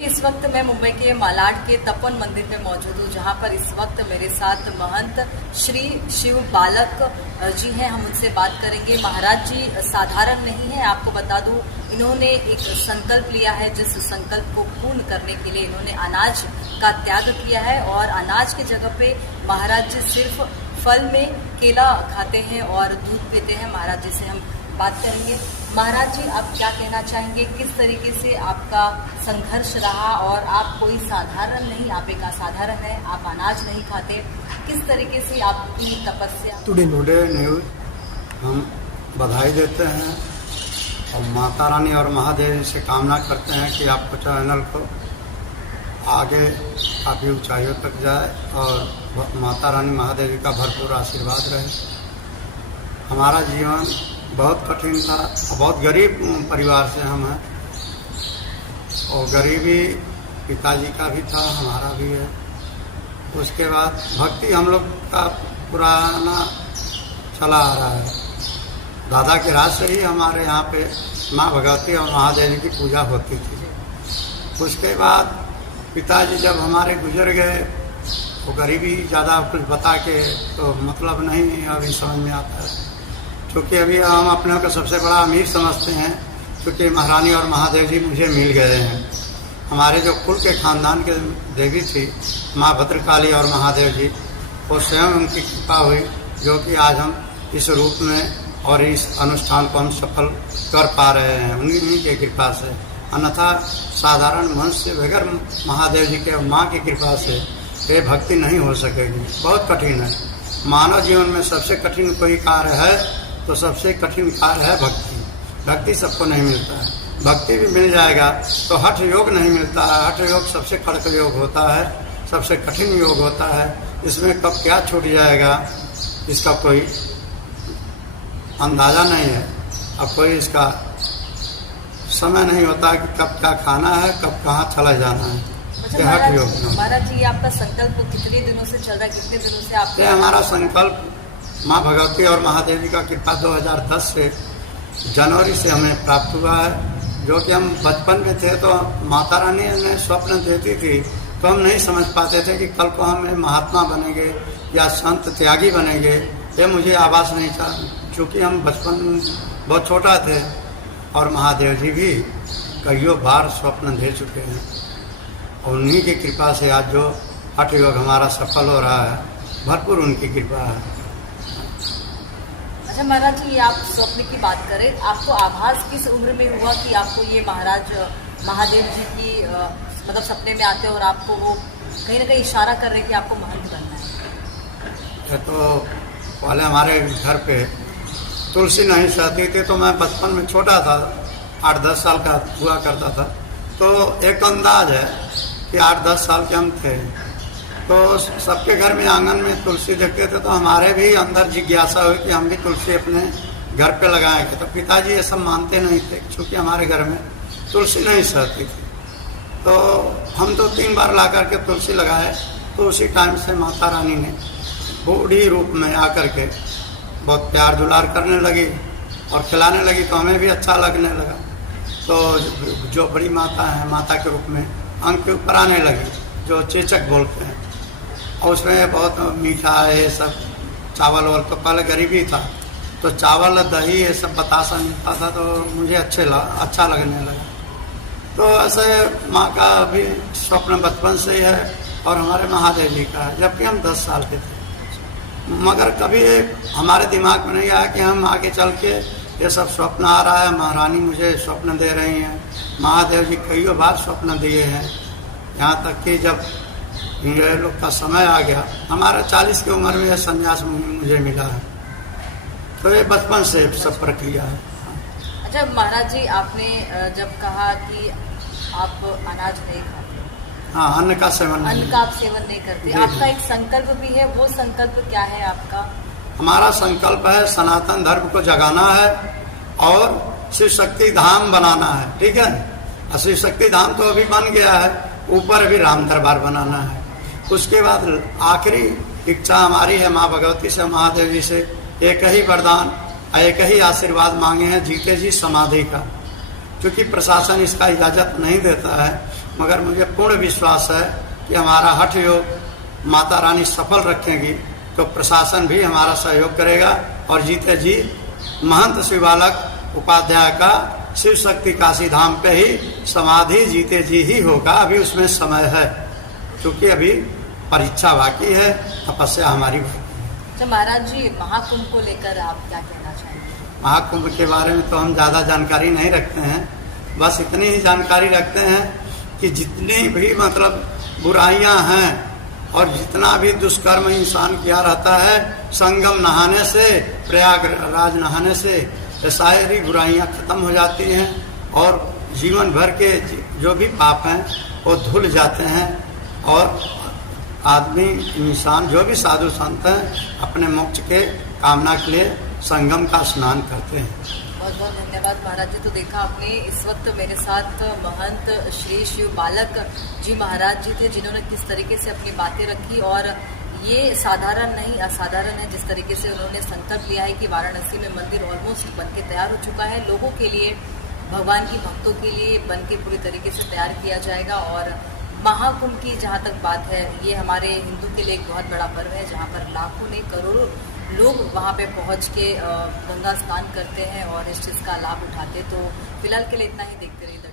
इस वक्त मैं मुंबई के मालाड के तपन मंदिर में मौजूद हूँ, जहाँ पर इस वक्त मेरे साथ महंत श्री शिव बालक जी हैं। हम उनसे बात करेंगे। महाराज जी साधारण नहीं है, आपको बता दूँ, इन्होंने एक संकल्प लिया है, जिस संकल्प को पूर्ण करने के लिए इन्होंने अनाज का त्याग किया है और अनाज की जगह पे महाराज जी सिर्फ फल में केला खाते हैं और दूध पीते हैं। महाराज जी से हम बात करेंगे। महाराज जी, आप क्या कहना चाहेंगे, किस तरीके से आपका संघर्ष रहा? और आप कोई साधारण नहीं, आप एक असाधारण है, आप अनाज नहीं खाते, किस तरीके से आपकी तपस्या? टुडे न्यूज हम बधाई देते हैं और माता रानी और महादेव से कामना करते हैं कि आपको चैनल को आगे काफ़ी ऊंचाइयों तक जाए और माता रानी महादेवी का भरपूर आशीर्वाद रहे। हमारा जीवन बहुत कठिन था, बहुत गरीब परिवार से हम हैं और गरीबी पिताजी का भी था, हमारा भी है। उसके बाद भक्ति हम लोग का पुराना चला आ रहा है। दादा के राज से ही हमारे यहाँ पे माँ भगवती और महादेवी की पूजा होती थी। उसके बाद पिताजी जब हमारे गुजर गए, वो गरीबी ज़्यादा कुछ बता के तो मतलब नहीं अभी समझ में आता है, क्योंकि अभी हम अपने को सबसे बड़ा अमीर समझते हैं, क्योंकि महारानी और महादेव जी मुझे मिल गए हैं। हमारे जो कुल के खानदान के देवी थी माँ भद्रकाली और महादेव जी, वो स्वयं उनकी कृपा हुई, जो कि आज हम इस रूप में और इस अनुष्ठान को हम सफल कर पा रहे हैं, उन्हीं की कृपा से। अन्यथा साधारण मनुष्य बगैर महादेव जी के माँ की कृपा से ये भक्ति नहीं हो सकेगी, बहुत कठिन है। मानव जीवन में सबसे कठिन कोई कार्य है तो सबसे कठिन कार्य है भक्ति। भक्ति सबको नहीं मिलता है, भक्ति भी मिल जाएगा तो हठ योग नहीं मिलता है। हठ योग सबसे कड़क योग होता है, सबसे कठिन योग होता है। इसमें कब क्या छूट जाएगा इसका कोई अंदाज़ा नहीं है। अब कोई इसका समय नहीं होता कि कब क्या खाना है, कब कहाँ चला जाना है। महाराज जी, आपका संकल्प कितने दिनों से चल रहा है, कितने दिनों से आप? ये हमारा संकल्प माँ भगवती और महादेवी का कृपा 2010 से जनवरी से हमें प्राप्त हुआ है। जो कि हम बचपन में थे तो माता रानी ने स्वप्न देती थी, तो हम नहीं समझ पाते थे कि कल को हम महात्मा बनेंगे या संत त्यागी बनेंगे। ये मुझे आभास नहीं था, क्योंकि हम बचपन में बहुत छोटा थे और महादेव जी भी कईयों बार स्वप्न दे चुके हैं और उन्हीं की कृपा से आज जो हठ योग हमारा सफल हो रहा है, भरपूर उनकी कृपा है। अच्छा महाराज जी, आप स्वप्न की बात करें, आपको आभास किस उम्र में हुआ कि आपको ये महाराज महादेव जी की मतलब सपने में आते और आपको वो कहीं ना कहीं इशारा कर रहे कि आपको महंत बनना है? तो पहले हमारे घर पे तुलसी नहीं सहती थी, तो मैं बचपन में छोटा था, 8-10 साल का हुआ करता था, तो एक अंदाज है कि 8-10 साल के हम थे, तो सबके घर में आंगन में तुलसी देखते थे, तो हमारे भी अंदर जिज्ञासा हुई कि हम भी तुलसी अपने घर पे लगाएंगे। तो पिताजी ये सब मानते नहीं थे, क्योंकि हमारे घर में तुलसी नहीं सहती थी। तो हम तो 3 बार ला करके तुलसी लगाए, तो उसी टाइम से माता रानी ने बूढ़ी रूप में आकर के बहुत प्यार दुलार करने लगी और खिलाने लगी, तो हमें भी अच्छा लगने लगा। तो जो बड़ी माता है, माता के रूप में अंग के ऊपर आने लगी, जो चेचक बोलते हैं, और उसमें बहुत मीठा है ये सब, चावल वावल, तो पहले गरीबी था तो चावल दही ये सब बतासा मिलता था, तो मुझे अच्छा लगने लगा। तो ऐसे माँ का भी स्वप्न बचपन से ही है और हमारे महादेव जी का है, जबकि हम 10 साल के थे। मगर कभी हमारे दिमाग में नहीं आया कि हम आगे चल के ये सब स्वप्न आ रहा है, महारानी मुझे स्वप्न दे रही हैं, महादेव जी कईयों बार स्वप्न दिए हैं। यहाँ तक कि जब ये लोग का समय आ गया, हमारा 40 की उम्र में संन्यास मुझे मिला है, तो ये बचपन से सब प्रक्रिया है। अच्छा महाराज जी, आपने जब कहा कि आप अनाज नहीं खाते, हाँ, अन्न का सेवन नहीं करते, आपका एक संकल्प भी है, वो संकल्प क्या है आपका? हमारा संकल्प है सनातन धर्म को जगाना है और शिव शक्ति धाम बनाना है, ठीक है। शिव शक्ति धाम तो अभी बन गया है, ऊपर भी राम दरबार बनाना है। उसके बाद आखिरी इच्छा हमारी है माँ भगवती से, महादेव जी से एक ही वरदान, एक ही आशीर्वाद मांगे हैं, जीते जी समाधि का। क्योंकि प्रशासन इसका इजाज़त नहीं देता है मगर मुझे पूर्ण विश्वास है कि हमारा हठ योग माता रानी सफल रखेंगी, तो प्रशासन भी हमारा सहयोग करेगा और जीते जी महंत शिव बालक उपाध्याय का शिव शक्ति काशी धाम पे ही समाधि जीते जी ही होगा। अभी उसमें समय है, क्योंकि अभी परीक्षा बाकी है, तपस्या हमारी। तो महाराज जी, महाकुंभ को लेकर आप क्या कहना चाहेंगे? महाकुंभ के बारे में तो हम ज़्यादा जानकारी नहीं रखते हैं, बस इतनी ही जानकारी रखते हैं कि जितनी भी मतलब बुराइयां हैं और जितना भी दुष्कर्म इंसान किया रहता है, संगम नहाने से, प्रयागराज नहाने से सारी बुराइयां खत्म हो जाती हैं और जीवन भर के जो भी पाप हैं वो धुल जाते हैं और आदमी इंसान जो भी साधु संत हैं अपने मोक्ष के कामना के लिए संगम का स्नान करते हैं। बहुत बहुत धन्यवाद महाराज जी। तो देखा आपने, इस वक्त मेरे साथ महंत श्री शिव बालक जी महाराज जी थे, जिन्होंने किस तरीके से अपनी बातें रखी और ये साधारण नहीं असाधारण है जिस तरीके से उन्होंने संकल्प लिया है कि वाराणसी में मंदिर ऑलमोस्ट बन के तैयार हो चुका है, लोगों के लिए, भगवान की भक्तों के लिए बन के पूरी तरीके से तैयार किया जाएगा। और महाकुंभ की जहाँ तक बात है, ये हमारे हिंदू के लिए एक बहुत बड़ा पर्व है, जहाँ पर लाखों ने करोड़ों लोग वहाँ पे पहुँच के गंगा स्नान करते हैं और इस चीज़ का लाभ उठाते। तो फिलहाल के लिए इतना ही, देखते रहिए।